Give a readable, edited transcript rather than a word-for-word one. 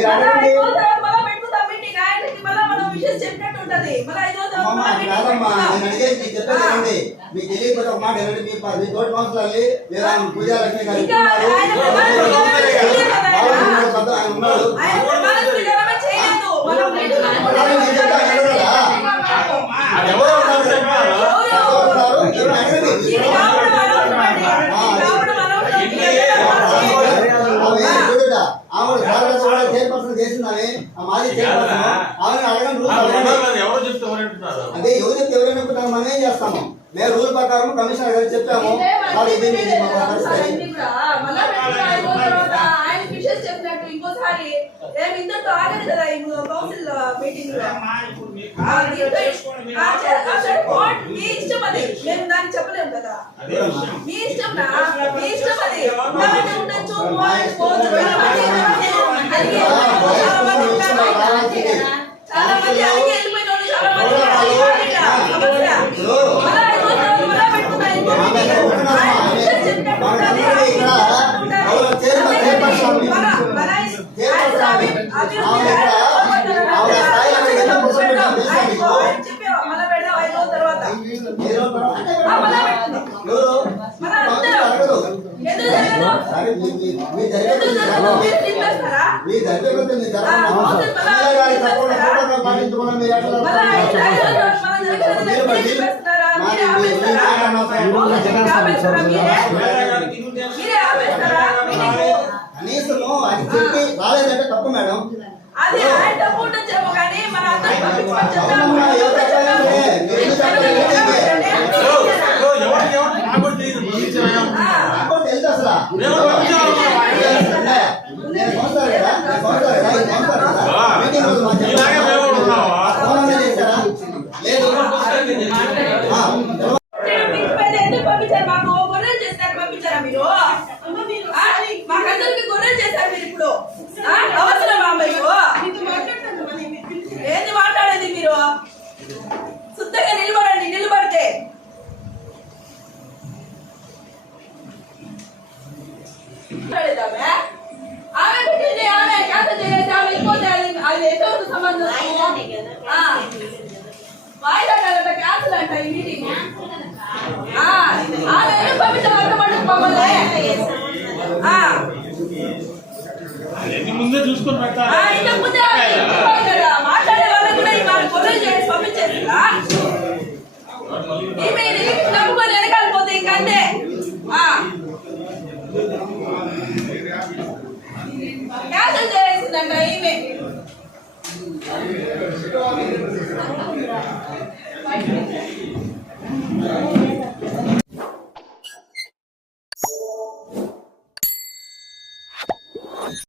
మీరు అడగండి. కాదమ్మా, నేను అడిగేది మీకు చెప్పేది. మీకు తెలియకపోతే ఒక మాట ఏంటంటే మీ తోటి మనుషులు లేదా పూజాలక్ష్మి గారు ఉన్నాడు. చేసిందని మాజీ చైర్పర్సన్ ఆమెను అడగండి. అదే ఎవరు చెప్తే ఎవరైనా మనం ఏం చేస్తాము? మేము రూల్ ప్రకారం కమిషనర్ గారికి చెప్పాము. చెప్పలేము కదా, మీ ఇష్టం చాలా మంది అడిగి వెళ్ళిపోయిన చాలా మంది కనీసము అది చెప్పి రాలేదంటే తప్పు మేడం. అదే ఆయన తప్పు ఉండొచ్చేమో కానీ మన అందరూ పంపించారు. మాకు గొర్రెలు చేస్తారు, పంపించారా మీరు? మాకందరికి గొర్రెలు చేశారు మీరు. ఇప్పుడు అవసరమా మీరు? ఏంది మాట్లాడేది మీరు? శుద్ధంగా నిలబడండి. నిలబడితే ఆమె పెట్టింది, ఆమె క్యాన్సల్ చేసి ఆమె ఇంకోటి అది ఎంతవరకు సంబంధం? వాయిదా కాదంట, క్యాన్సల్ అంట ఈ మీటింగ్. ఆమె పంపించాలి మమ్మల్ని. ముందే చూసుకొని మాట్లాడే వాళ్ళకి కూడా ఈ వాళ్ళు గొర్రెలు చేసి పంపించేసిందా? ఈమె నమ్ముకొని వెనకాలిపోతే ఇంకంతే. క్యాన్సల్ చేసిందంట ఈమె.